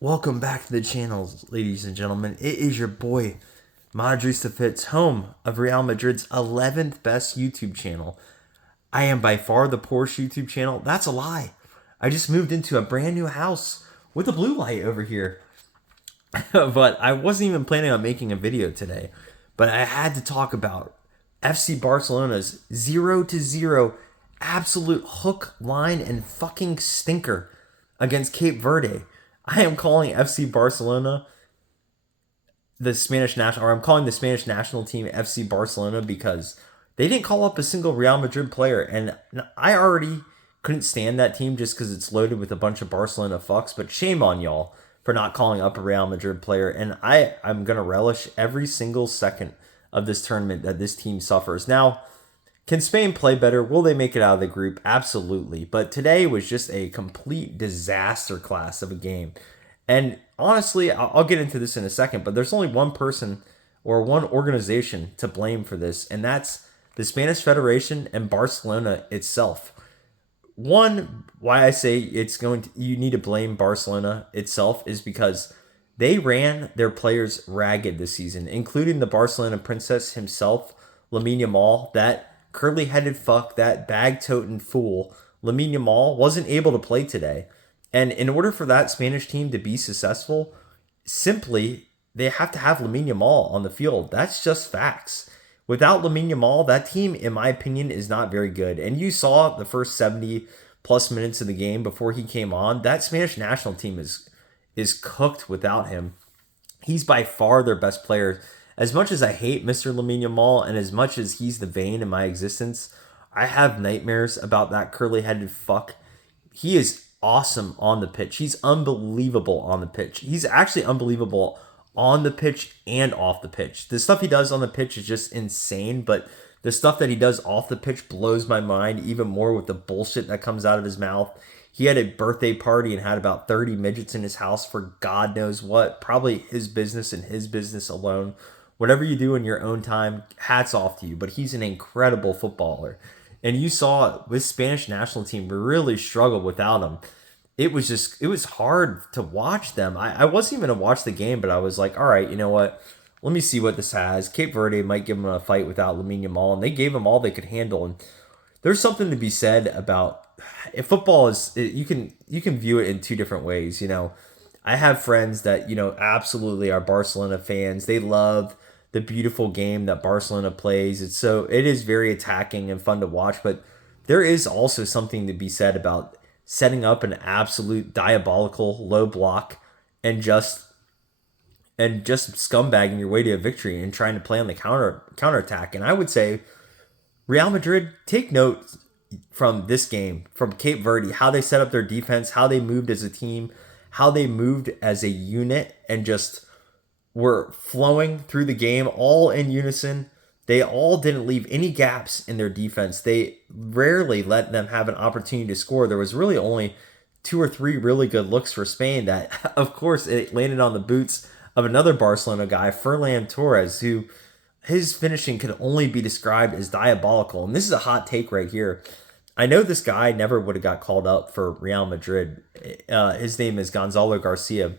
Welcome back to the channel, ladies and gentlemen. It is your boy, Madrid, home of Real Madrid's 11th best YouTube channel. I am by far the Porsche YouTube channel. That's a lie. I just moved into a brand new house with a blue light over here. But I wasn't even planning on making a video today. But I had to talk about FC Barcelona's 0-0 absolute hook, line, and fucking stinker against Cape Verde. I am calling FC Barcelona the Spanish national, or I'm calling the Spanish national team FC Barcelona because they didn't call up a single Real Madrid player, and I already couldn't stand that team just because it's loaded with a bunch of Barcelona fucks. But shame on y'all for not calling up a Real Madrid player, and I'm gonna relish every single second of this tournament that this team suffers. Now, can Spain play better? Will they make it out of the group? Absolutely. But today was just a complete disaster class of a game. And honestly, I'll get into this in a second, but there's only one person or one organization to blame for this, and that's the Spanish Federation and Barcelona itself. One, why I say you need to blame Barcelona itself is because they ran their players ragged this season, including the Barcelona princess himself, Lamine Yamal, that curly-headed fuck, that bag-toting fool. Lamine Yamal wasn't able to play today. And in order for that Spanish team to be successful, simply they have to have Lamine Yamal on the field. That's just facts. Without Lamine Yamal, that team, in my opinion, is not very good. And you saw the first 70 plus minutes of the game before he came on. That Spanish national team is cooked without him. He's by far their best player. As much as I hate Mr. Lamine Yamal and as much as he's the bane in my existence, I have nightmares about that curly-headed fuck. He is awesome on the pitch. He's unbelievable on the pitch. He's actually unbelievable on the pitch and off the pitch. The stuff he does on the pitch is just insane, but the stuff that he does off the pitch blows my mind even more with the bullshit that comes out of his mouth. He had a birthday party and had about 30 midgets in his house for God knows what. Probably his business and his business alone. Whatever you do in your own time, hats off to you. But he's an incredible footballer. And you saw this Spanish national team really struggled without him. It was hard to watch them. I wasn't even going to watch the game, but I was like, all right, you know what? Let me see what this has. Cape Verde might give them a fight without Lamine Yamal, and they gave them all they could handle. And there's something to be said about if football is you can view it in two different ways. I have friends that absolutely are Barcelona fans. They love the beautiful game that Barcelona plays. It is very attacking and fun to watch, but there is also something to be said about setting up an absolute diabolical low block and just scumbagging your way to a victory and trying to play on the counterattack. And I would say Real Madrid, take note from this game, from Cape Verde, how they set up their defense, how they moved as a team, how they moved as a unit, and just were flowing through the game all in unison. They all didn't leave any gaps in their defense. They rarely let them have an opportunity to score. There was really only two or three really good looks for Spain that, of course, it landed on the boots of another Barcelona guy, Ferland Torres, who his finishing could only be described as diabolical. And this is a hot take right here. I know this guy never would have got called up for Real Madrid. His name is Gonzalo Garcia.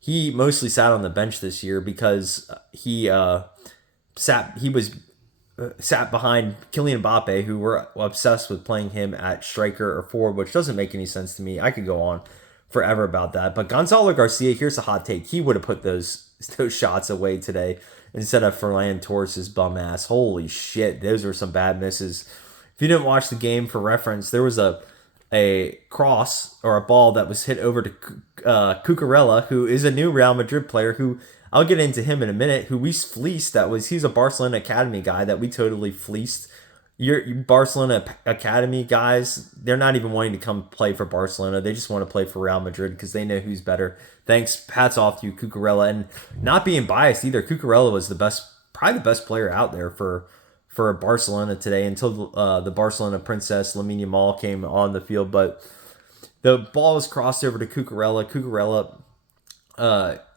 He mostly sat on the bench this year because he sat behind Kylian Mbappe, who were obsessed with playing him at striker or forward, which doesn't make any sense to me. I could go on forever about that. But Gonzalo Garcia, here's a hot take. He would have put those shots away today instead of Ferland Torres' bum ass. Holy shit, those were some bad misses. If you didn't watch the game, for reference, there was a cross or a ball that was hit over to Cucurella, who is a new Real Madrid player who I'll get into him in a minute, who we fleeced. He's a Barcelona Academy guy that we totally fleeced. Your Barcelona Academy guys, they're not even wanting to come play for Barcelona. They just want to play for Real Madrid because they know who's better. Thanks, hats off to you, Cucurella. And not being biased either, Cucurella was probably the best player out there for Barcelona today until the Barcelona princess Lamine Yamal came on the field. But the ball was crossed over to Cucurella. Cucurella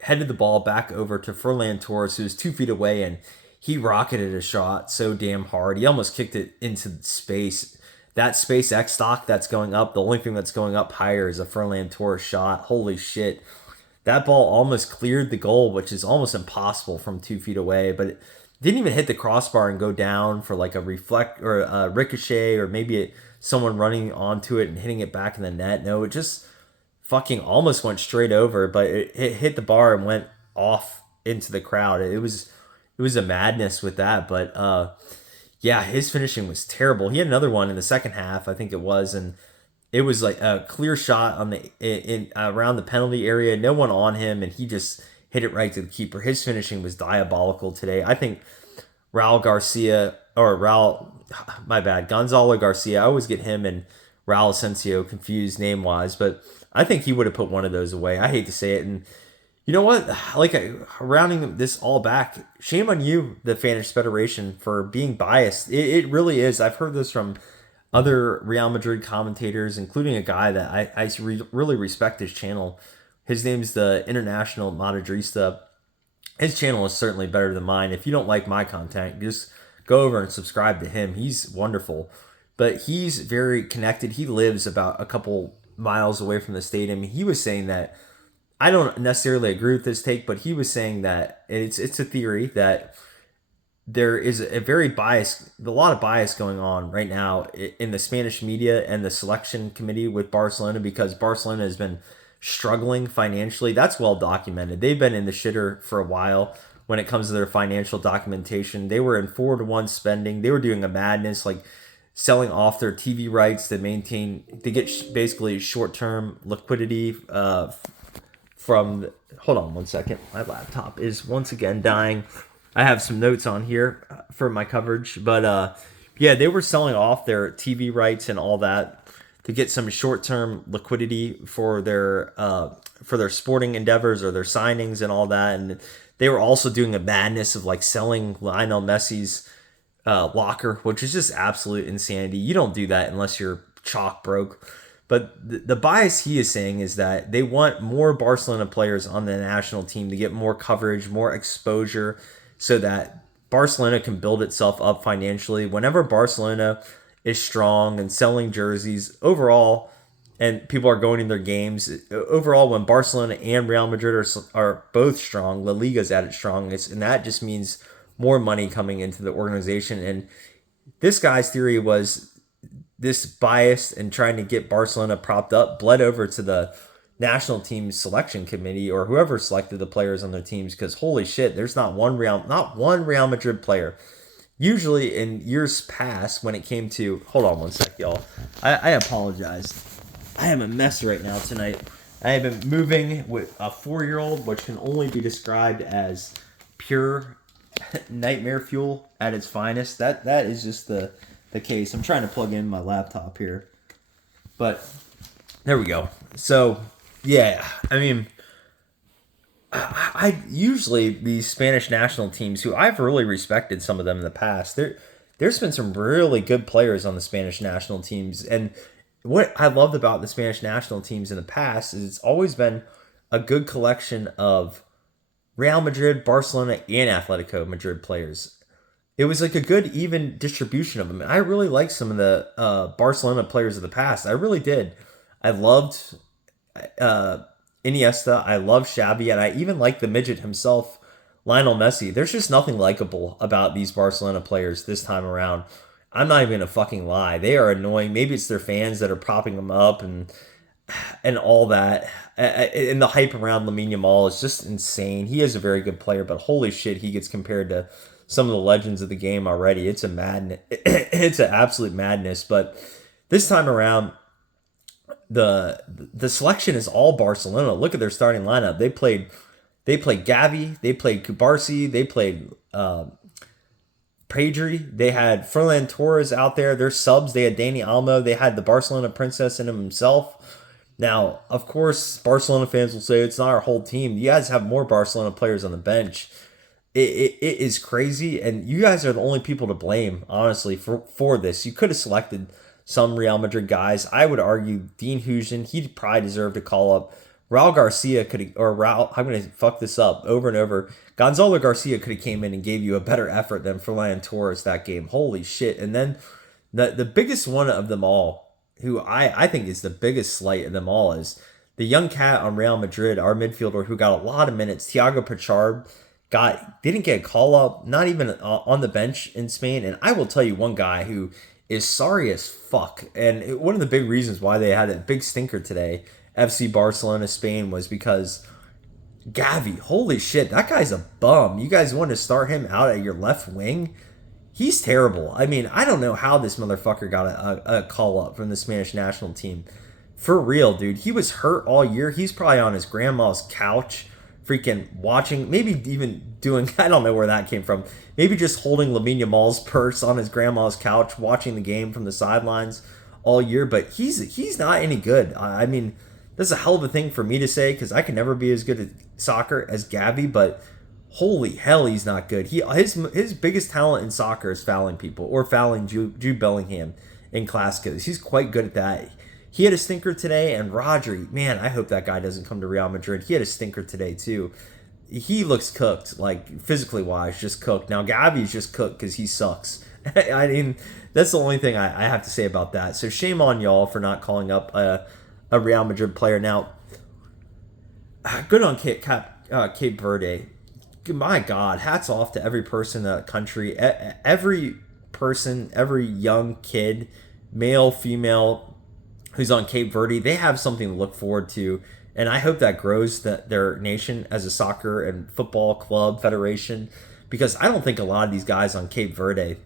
headed the ball back over to Ferland Torres, who was 2 feet away, and he rocketed a shot so damn hard. He almost kicked it into space. That SpaceX stock that's going up, the only thing that's going up higher is a Ferland Torres shot. Holy shit. That ball almost cleared the goal, which is almost impossible from 2 feet away, but it didn't even hit the crossbar and go down for like a reflect or a ricochet or maybe someone running onto it and hitting it back in the net. No, it just fucking almost went straight over, but it hit the bar and went off into the crowd. It was a madness with that, but yeah, his finishing was terrible. He had another one in the second half, I think it was, and it was like a clear shot on the in around the penalty area, no one on him, and he just hit it right to the keeper. His finishing was diabolical today. I think Raul Garcia or Raul, my bad, Gonzalo Garcia. I always get him and Raul Asensio confused name wise, but I think he would have put one of those away. I hate to say it, and you know what? Like rounding this all back, shame on you, the Spanish Federation, for being biased. It really is. I've heard this from other Real Madrid commentators, including a guy that really respect his channel. His name's the International Madridista. His channel is certainly better than mine. If you don't like my content, just go over and subscribe to him. He's wonderful. But he's very connected. He lives about a couple miles away from the stadium. He was saying that I don't necessarily agree with this take, but he was saying that it's a theory that there is a lot of bias going on right now in the Spanish media and the selection committee with Barcelona because Barcelona has been struggling financially. That's well documented. They've been in the shitter for a while when it comes to their financial documentation. They were in 4-to-1 spending. They were doing a madness like selling off their TV rights to get basically short-term liquidity hold on one second. My laptop is once again dying. I have some notes on here for my coverage, but yeah, they were selling off their TV rights and all that to get some short-term liquidity for their sporting endeavors or their signings and all that. And they were also doing a madness of like selling Lionel Messi's locker, which is just absolute insanity. You don't do that unless you're chalk broke. But the bias he is saying is that they want more Barcelona players on the national team to get more coverage, more exposure, so that Barcelona can build itself up financially. Whenever Barcelona is strong and selling jerseys overall, and people are going in their games, overall, when Barcelona and Real Madrid are both strong, La Liga's at its strongest, and that just means more money coming into the organization. And this guy's theory was this bias and trying to get Barcelona propped up bled over to the national team selection committee or whoever selected the players on their teams, because holy shit, there's not one Real Madrid player. Usually in years past when it came to hold on one sec, y'all. I apologize. I am a mess right now tonight. I have been moving with a 4-year-old, which can only be described as pure nightmare fuel at its finest. That is just the case. I'm trying to plug in my laptop here, but there we go. So yeah, I mean, I usually these Spanish national teams, who I've really respected some of them in the past, there's been some really good players on the Spanish national teams. And what I loved about the Spanish national teams in the past is it's always been a good collection of Real Madrid, Barcelona, and Atletico Madrid players. It was like a good even distribution of them. And I really liked some of the Barcelona players of the past. I really did. I loved Iniesta. I loved Xavi. And I even liked the midget himself, Lionel Messi. There's just nothing likable about these Barcelona players this time around. I'm not even gonna fucking lie. They are annoying. Maybe it's their fans that are propping them up and all that. And the hype around Lamine Yamal is just insane. He is a very good player, but holy shit, he gets compared to some of the legends of the game already. It's a madness. It's an absolute madness. But this time around, the selection is all Barcelona. Look at their starting lineup. They played Gavi, they played Cubarsi, they played Pedri. They had Ferland Torres out there. Their subs, they had Dani Almo. They had the Barcelona princess in himself. Now, of course, Barcelona fans will say it's not our whole team. You guys have more Barcelona players on the bench. It is crazy, and you guys are the only people to blame, honestly, for this. You could have selected some Real Madrid guys. I would argue Dean Huijsen, he probably deserved a call-up. Raul Garcia I'm going to fuck this up over and over. Gonzalo Garcia could have came in and gave you a better effort than Ferland Torres that game. Holy shit. And then the biggest one of them all, who I think is the biggest slight of them all, is The young cat on Real Madrid, our midfielder who got a lot of minutes, Thiago Pichard, didn't get a call up, not even on the bench in Spain. And I will tell you one guy who is sorry as fuck. And one of the big reasons why they had a big stinker today, FC Barcelona Spain, was because Gavi, holy shit, that guy's a bum. You guys want to start him out at your left wing? He's terrible. I mean, I don't know how this motherfucker got a call up from the Spanish national team. For real, dude. He was hurt all year. He's probably on his grandma's couch, freaking watching, maybe even doing, I don't know where that came from. Maybe just holding Lamine Yamal's purse on his grandma's couch, watching the game from the sidelines all year. But he's not any good. I mean, that's a hell of a thing for me to say because I can never be as good at soccer as Gavi, but holy hell, he's not good. His biggest talent in soccer is fouling people or fouling Jude Bellingham in Clásicos. He's quite good at that. He had a stinker today, and Rodri, man, I hope that guy doesn't come to Real Madrid. He had a stinker today too. He looks cooked, like physically wise, just cooked. Now Gavi's just cooked because he sucks. I mean, that's the only thing I have to say about that. So shame on y'all for not calling up a Real Madrid player. Now, good on Cape Verde. My God, hats off to every person in that country. Every person, every young kid, male, female, who's on Cape Verde, they have something to look forward to. And I hope that grows their nation as a soccer and football club federation, because I don't think a lot of these guys on Cape Verde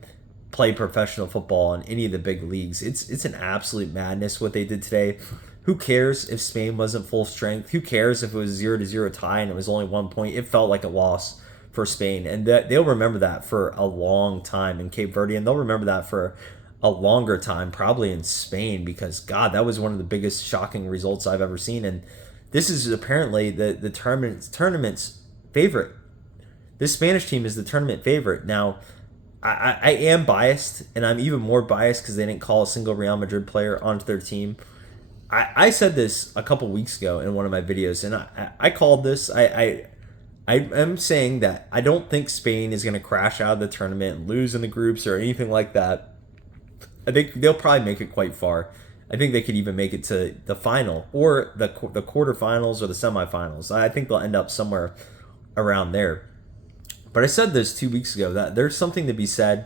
play professional football in any of the big leagues. It's an absolute madness what they did today. Who cares if Spain wasn't full strength? Who cares if it was 0-0 tie and it was only 1 point? It felt like a loss for Spain, and they'll remember that for a long time in Cape Verde, and they'll remember that for a longer time probably in Spain, because God, that was one of the biggest shocking results I've ever seen. And this is apparently the tournament's favorite. This Spanish team is the tournament favorite. Now, I am biased, and I'm even more biased because they didn't call a single Real Madrid player onto their team. I said this a couple weeks ago in one of my videos, and I called this. I am saying that I don't think Spain is going to crash out of the tournament and lose in the groups or anything like that. I think they'll probably make it quite far. I think they could even make it to the final or the quarterfinals or the semifinals. I think they'll end up somewhere around there. But I said this 2 weeks ago that there's something to be said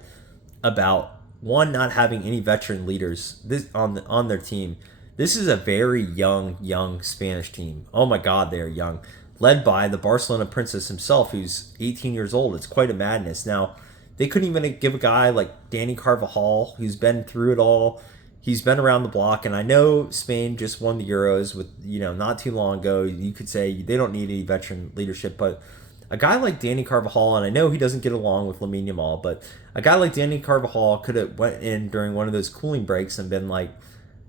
about, one, not having any veteran leaders on their team. This is a very young Spanish team. Oh my God, they are young. Led by the Barcelona princess himself, who's 18 years old. It's quite a madness. Now, they couldn't even give a guy like Dani Carvajal, who's been through it all. He's been around the block, and I know Spain just won the Euros with, not too long ago. You could say they don't need any veteran leadership, but a guy like Dani Carvajal, and I know he doesn't get along with Lamine Yamal, but a guy like Dani Carvajal could have went in during one of those cooling breaks and been like,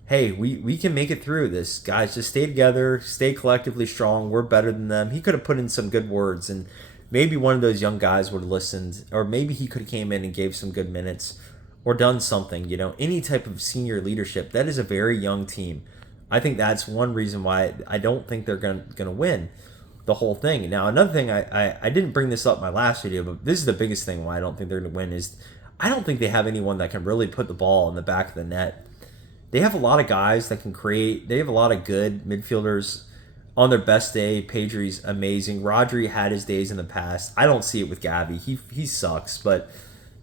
hey, we can make it through this. Guys, just stay together, stay collectively strong. We're better than them. He could have put in some good words, and maybe one of those young guys would have listened, or maybe he could have came in and gave some good minutes or done something, any type of senior leadership. That is a very young team. I think that's one reason why I don't think they're going to win the whole thing. Now, another thing, I didn't bring this up in my last video, but this is the biggest thing why I don't think they're going to win is I don't think they have anyone that can really put the ball in the back of the net. They have a lot of guys that can create. They have a lot of good midfielders. On their best day, Pedri's amazing. Rodri had his days in the past. I don't see it with Gavi. He sucks, but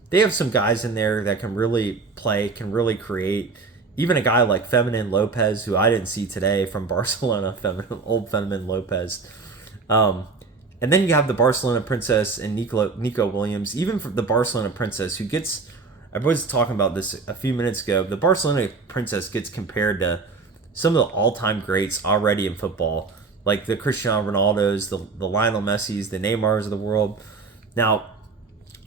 they have some guys in there that can really play, can really create. Even a guy like Fermin Lopez, who I didn't see today from Barcelona, old Fermin Lopez. And then you have the Barcelona princess and Nico Williams. Even for the Barcelona princess, who gets, I was talking about this a few minutes ago, the Barcelona princess gets compared to some of the all-time greats already in football, like the Cristiano Ronaldos, the Lionel Messis, the Neymars of the world. Now,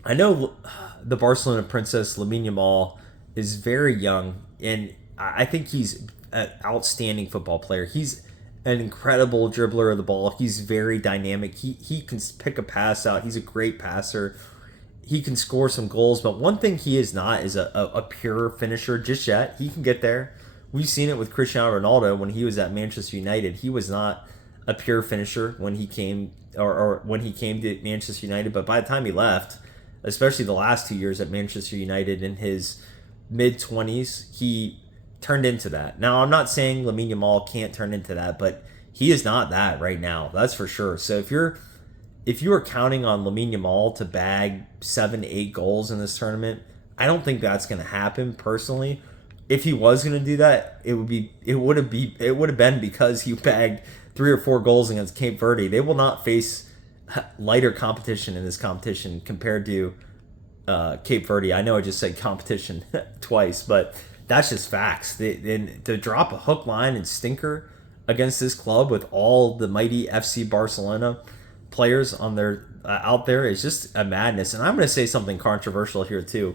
I know the Barcelona princess, Lamine Yamal, is very young, and I think he's an outstanding football player. He's an incredible dribbler of the ball. He's very dynamic. He can pick a pass out. He's a great passer. He can score some goals, but one thing he is not is a pure finisher just yet. He can get there. We've seen it with Cristiano Ronaldo when he was at Manchester United. He was not a pure finisher when he came or when he came to Manchester United, but by the time he left, especially the last 2 years at Manchester United in his mid-20s, he turned into that. Now, I'm not saying Lamine Yamal can't turn into that, but He is not that right now. That's for sure. So if you are counting on Lamine Yamal to bag 7, 8 goals in this tournament, I don't think that's going to happen personally. If he was going to do that, it would have been because he bagged 3 or 4 goals against Cape Verde. They will not face lighter competition in this competition compared to Cape Verde. I know I just said competition twice, but that's just facts. To drop a hook, line, and stinker against this club with all the mighty FC Barcelona players on their out there is just a madness. And I'm going to say something controversial here too.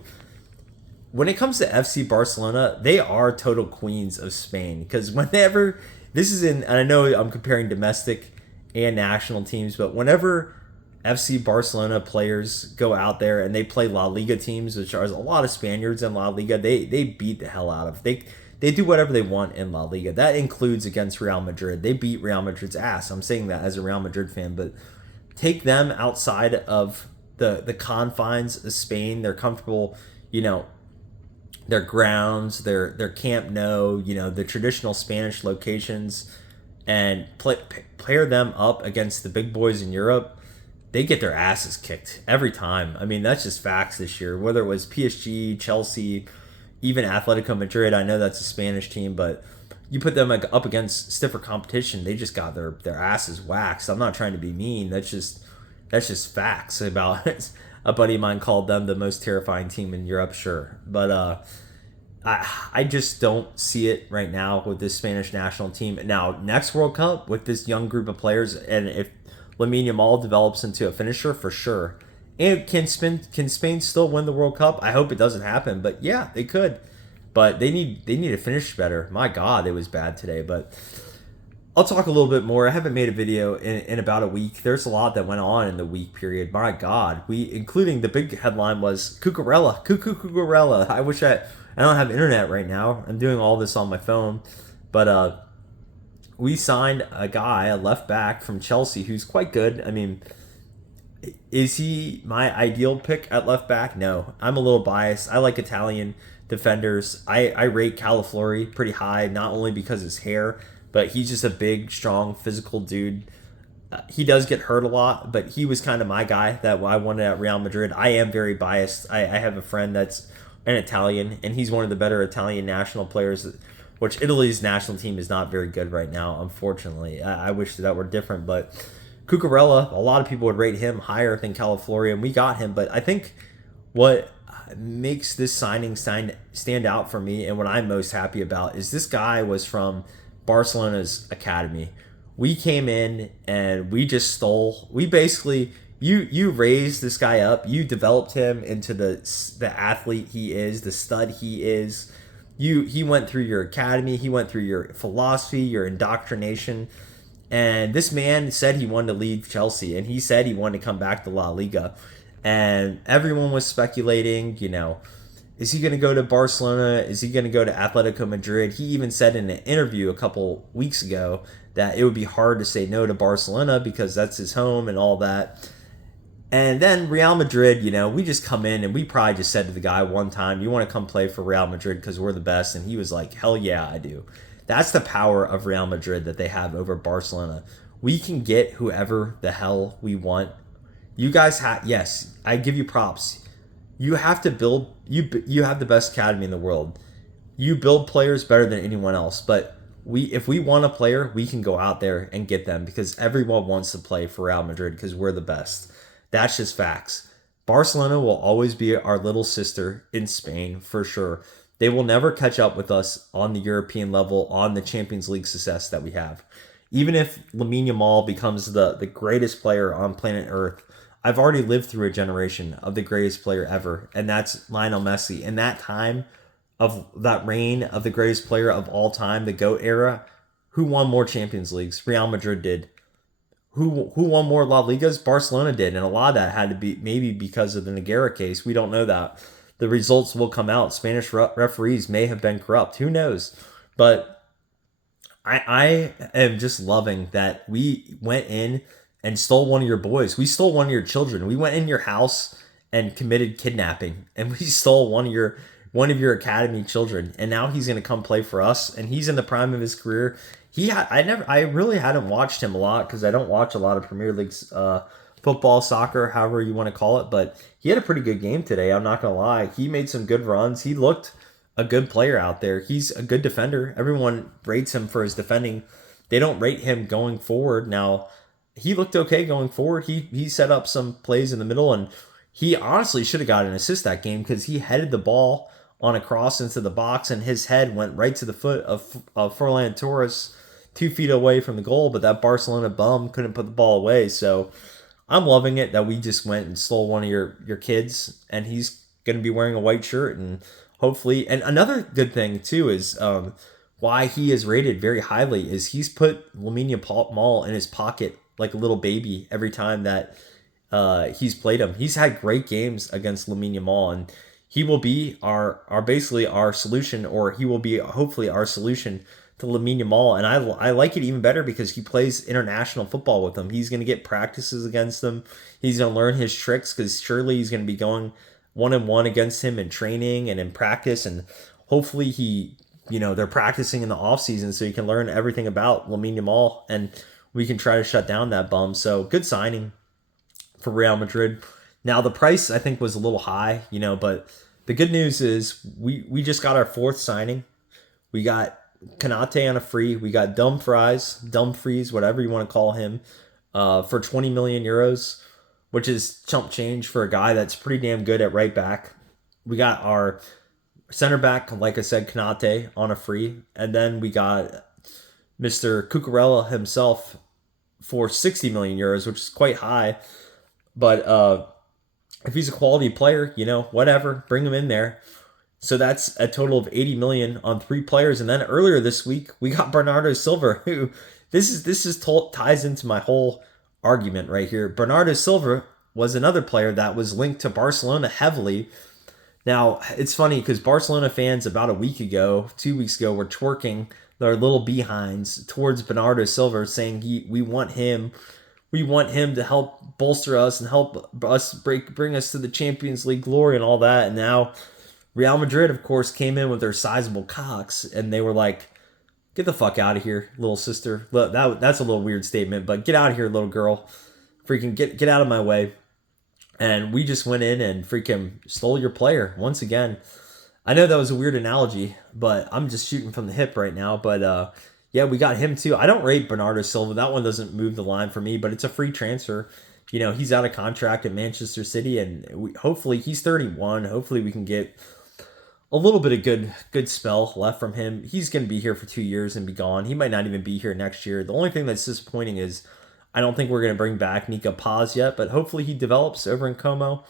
When it comes to FC Barcelona, they are total queens of Spain, because whenever this is in, and I know I'm comparing domestic and national teams, but whenever FC Barcelona players go out there and they play La Liga teams, which are a lot of Spaniards in La Liga, they beat the hell out of. They do whatever they want in La Liga. That includes against Real Madrid. They beat Real Madrid's ass. I'm saying that as a Real Madrid fan, but take them outside of the confines of Spain. They're comfortable, their grounds, their Camp Nou, the traditional Spanish locations, and pair them up against the big boys in Europe. They get their asses kicked every time. I mean, that's just facts this year. Whether it was PSG, Chelsea, even Atletico Madrid, I know that's a Spanish team, but you put them up against stiffer competition, they just got their asses waxed. I'm not trying to be mean. That's just facts about it. A buddy of mine called them the most terrifying team in Europe, sure. But I just don't see it right now with this Spanish national team. Now, next World Cup, with this young group of players, and if Lamine Yamal develops into a finisher, for sure. And can Spain still win the World Cup? I hope it doesn't happen, but yeah, they could. But they need to finish better. My God, it was bad today. But I'll talk a little bit more. I haven't made a video in about a week. There's a lot that went on in the week period. My God, including the big headline was Cucurella. Cucurella. I wish I don't have internet right now. I'm doing all this on my phone, but we signed a guy, a left back from Chelsea, who's quite good. I mean, is he my ideal pick at left back? No, I'm a little biased. I like Italian defenders. I rate Calaflori pretty high, not only because of his hair, but he's just a big, strong, physical dude. He does get hurt a lot, but he was kind of my guy that I wanted at Real Madrid. I am very biased. I have a friend that's an Italian, and he's one of the better Italian national players, which Italy's national team is not very good right now, unfortunately. I wish that were different, but Cucurella, a lot of people would rate him higher than Calaflori, and we got him. But I think what makes this signing stand out for me, and what I'm most happy about, is this guy was from Barcelona's academy. We came in and we just stole. We basically, you raised this guy up. You developed him into the athlete he is, the stud he is. He went through your academy. He went through your philosophy, your indoctrination. And this man said he wanted to leave Chelsea, and he said he wanted to come back to La Liga. And everyone was speculating, is he going to go to Barcelona? Is he going to go to Atletico Madrid? He even said in an interview a couple weeks ago that it would be hard to say no to Barcelona because that's his home and all that. And then Real Madrid, we just come in, and we probably just said to the guy one time, you want to come play for Real Madrid because we're the best? And he was like, hell yeah, I do. That's the power of Real Madrid that they have over Barcelona. We can get whoever the hell we want. You guys yes, I give you props. You have to build, you have the best academy in the world. You build players better than anyone else. But if we want a player, we can go out there and get them because everyone wants to play for Real Madrid because we're the best. That's just facts. Barcelona will always be our little sister in Spain for sure. They will never catch up with us on the European level, on the Champions League success that we have. Even if Lamine Yamal becomes the greatest player on planet Earth, I've already lived through a generation of the greatest player ever, and that's Lionel Messi. In that time of that reign of the greatest player of all time, the GOAT era, who won more Champions Leagues? Real Madrid did. Who won more La Ligas? Barcelona did, and a lot of that had to be maybe because of the Nogueira case. We don't know that. The results will come out. Spanish referees may have been corrupt. Who knows? But I am just loving that we went in and stole one of your boys. We stole one of your children. We went in your house and committed kidnapping, and we stole one of your academy children. And now he's going to come play for us, and he's in the prime of his career. I really hadn't watched him a lot because I don't watch a lot of Premier League's football, soccer, however you want to call it. But he had a pretty good game today. I'm not gonna lie. He made some good runs. He looked a good player out there. He's a good defender. Everyone rates him for his defending. They don't rate him going forward. Now, he looked okay going forward. He set up some plays in the middle, and he honestly should have got an assist that game because he headed the ball on a cross into the box, and his head went right to the foot of Ferland Torres, 2 feet away from the goal. But that Barcelona bum couldn't put the ball away. So I'm loving it that we just went and stole one of your kids, and he's going to be wearing a white shirt, and hopefully. And another good thing too is why he is rated very highly is he's put Lamine Yamal in his pocket like a little baby every time that he's played him. He's had great games against Lamine Yamal, and he will be our basically our solution, or he will be hopefully our solution to Lamine Yamal. And I like it even better because he plays international football with him. He's going to get practices against them. He's going to learn his tricks because surely he's going to be going 1-on-1 against him in training and in practice. And hopefully they're practicing in the off season so he can learn everything about Lamine Yamal, and we can try to shut down that bum. So good signing for Real Madrid. Now the price I think was a little high, but the good news is we just got our fourth signing. We got Kanate on a free. We got Dumfries, whatever you want to call him, for 20 million euros, which is chump change for a guy that's pretty damn good at right back. We got our center back, like I said, Kanate on a free, and then we got Mr. Cucurella himself for 60 million euros, which is quite high. But if he's a quality player, whatever, bring him in there. So that's a total of 80 million on 3 players. And then earlier this week, we got Bernardo Silva, who ties into my whole argument right here. Bernardo Silva was another player that was linked to Barcelona heavily. Now, it's funny because Barcelona fans about 2 weeks ago, were twerking their little behinds towards Bernardo Silva, saying we want him to help bolster us and help us bring us to the Champions League glory and all that. And now Real Madrid, of course, came in with their sizable cocks, and they were like, get the fuck out of here, little sister. That's a little weird statement, but get out of here, little girl. Freaking get out of my way. And we just went in and freaking stole your player once again. I know that was a weird analogy, but I'm just shooting from the hip right now. But yeah, we got him too. I don't rate Bernardo Silva. That one doesn't move the line for me, but it's a free transfer. He's out of contract at Manchester City, and hopefully he's 31. Hopefully we can get a little bit of good spell left from him. He's going to be here for 2 years and be gone. He might not even be here next year. The only thing that's disappointing is I don't think we're going to bring back Nika Paz yet, but hopefully he develops over in Como.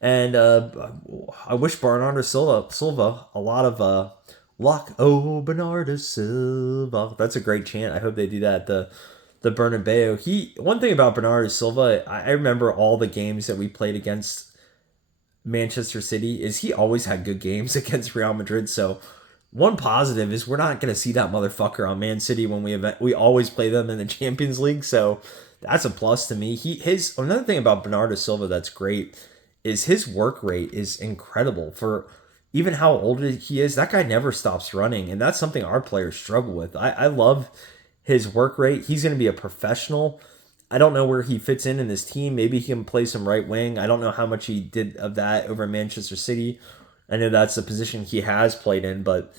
And I wish Bernardo Silva a lot of luck. Oh, Bernardo Silva. That's a great chant. I hope they do that at the Bernabeu. One thing about Bernardo Silva, I remember all the games that we played against Manchester City, is he always had good games against Real Madrid. So one positive is we're not going to see that motherfucker on Man City when we always play them in the Champions League. So that's a plus to me. Another thing about Bernardo Silva that's great is his work rate is incredible for even how old he is. That guy never stops running, and that's something our players struggle with. I love his work rate. He's going to be a professional. I don't know where he fits in this team. Maybe he can play some right wing. I don't know how much he did of that over Manchester City. I know that's the position he has played in, but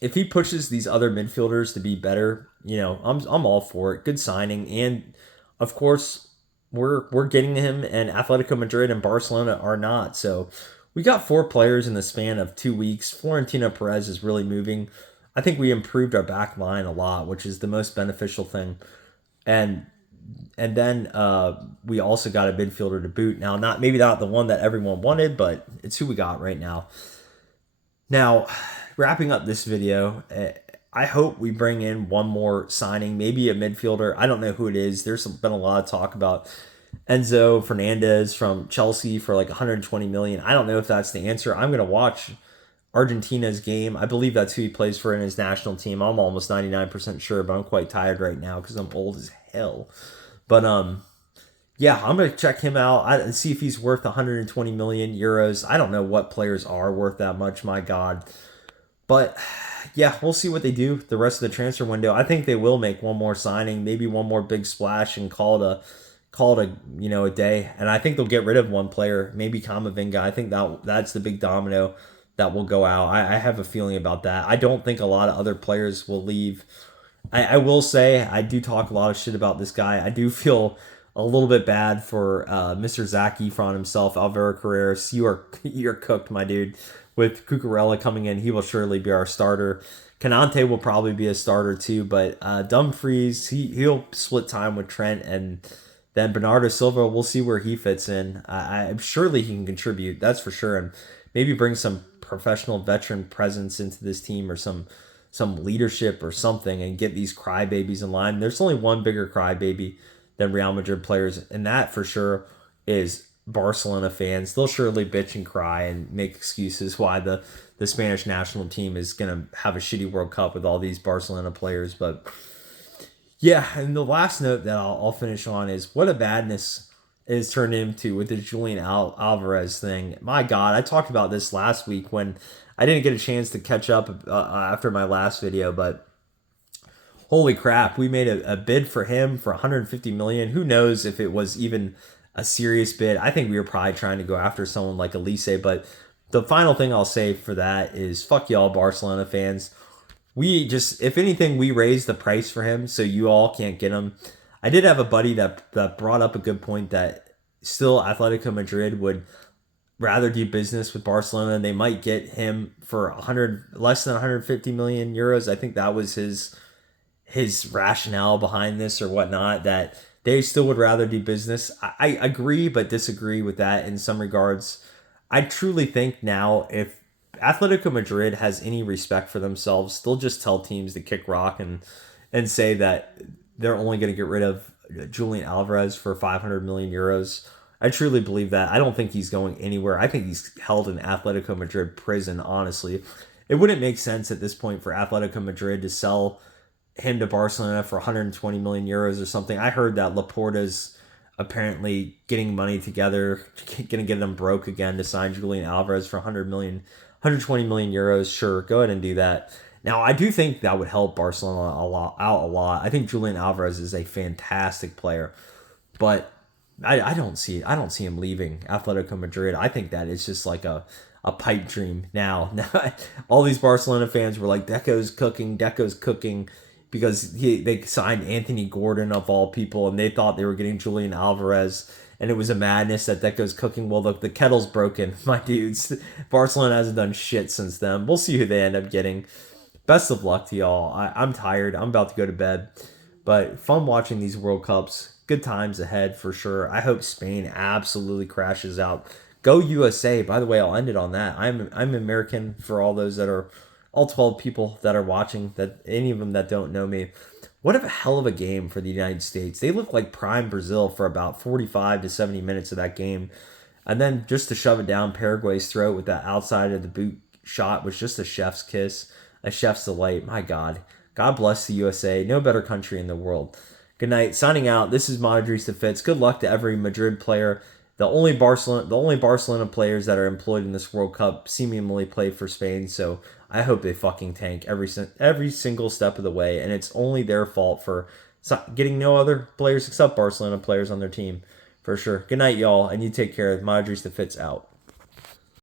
if he pushes these other midfielders to be better, I'm all for it. Good signing, and of course we're getting him, and Atletico Madrid and Barcelona are not. So we got 4 players in the span of 2 weeks. Florentino Perez is really moving. I think we improved our back line a lot, which is the most beneficial thing. And then we also got a midfielder to boot. Now, maybe not the one that everyone wanted, but it's who we got right now. Now, wrapping up this video, I hope we bring in one more signing, maybe a midfielder. I don't know who it is. There's been a lot of talk about Enzo Fernandez from Chelsea for like 120 million. I don't know if that's the answer. I'm going to watch Argentina's game. I believe that's who he plays for in his national team. I'm almost 99% sure, but I'm quite tired right now because I'm old as hell. But yeah, I'm going to check him out and see if he's worth 120 million euros. I don't know what players are worth that much, my God. But yeah, we'll see what they do the rest of the transfer window. I think they will make one more signing, maybe one more big splash, and call it a day. And I think they'll get rid of one player, maybe Kamavinga. I think that's the big domino that will go out. I have a feeling about that. I don't think a lot of other players will leave. I will say I do talk a lot of shit about this guy. I do feel a little bit bad for Mr. Zach Efron himself, Alvaro Carreras. You're cooked, my dude. With Cucurella coming in, he will surely be our starter. Canante will probably be a starter too, but Dumfries, he'll split time with Trent, and then Bernardo Silva, we'll see where he fits in. I'm surely he can contribute, that's for sure, and maybe bring some professional veteran presence into this team, or some leadership or something, and get these crybabies in line. There's only one bigger crybaby than Real Madrid players, and that for sure is Barcelona fans. They'll surely bitch and cry and make excuses why the Spanish national team is going to have a shitty World Cup with all these Barcelona players. But yeah, and the last note that I'll finish on is what a badness it has turned into with the Julian Alvarez thing. My God, I talked about this last week when I didn't get a chance to catch up after my last video, but holy crap, we made a bid for him for 150 million. Who knows if it was even a serious bid? I think we were probably trying to go after someone like Elise, but the final thing I'll say for that is fuck y'all Barcelona fans. We just, if anything, we raised the price for him so you all can't get him. I did have a buddy that brought up a good point that still Atletico Madrid would rather do business with Barcelona. They might get him for less than 150 million euros. I think that was his rationale behind this or whatnot, that they still would rather do business. I agree but disagree with that in some regards. I truly think now, if Atletico Madrid has any respect for themselves, they'll just tell teams to kick rock and say that they're only going to get rid of Julian Alvarez for 500 million euros. I truly believe that. I don't think he's going anywhere. I think he's held in Atletico Madrid prison, honestly. It wouldn't make sense at this point for Atletico Madrid to sell him to Barcelona for 120 million euros or something. I heard that Laporta's apparently getting money together, going to get them broke again to sign Julian Alvarez for 120 million euros. Sure, go ahead and do that. Now, I do think that would help Barcelona a lot. I think Julian Alvarez is a fantastic player, but I don't see him leaving Atletico Madrid. I think that it's just like a pipe dream now. All these Barcelona fans were like, Deco's cooking, because they signed Anthony Gordon of all people, and they thought they were getting Julian Alvarez, and it was a madness that Deco's cooking. Well, the kettle's broken, my dudes. Barcelona hasn't done shit since then. We'll see who they end up getting. Best of luck to y'all. I'm tired. I'm about to go to bed, but fun watching these World Cups. Good times ahead for sure. I hope Spain absolutely crashes out. Go USA. By the way, I'll end it on that. I'm American, for all those that are, all 12 people that are watching, that any of them that don't know me. What a hell of a game for the United States. They look like prime Brazil for about 45 to 70 minutes of that game. And then just to shove it down Paraguay's throat with that outside of the boot shot was just a chef's kiss, a chef's delight. My God. God bless the USA. No better country in the world. Good night. Signing out. This is Madrid to Fitz. Good luck to every Madrid player. The only Barcelona players that are employed in this World Cup seemingly play for Spain, so I hope they fucking tank every single step of the way, and it's only their fault for getting no other players except Barcelona players on their team, for sure. Good night, y'all, and you take care. Madrid to Fitz out.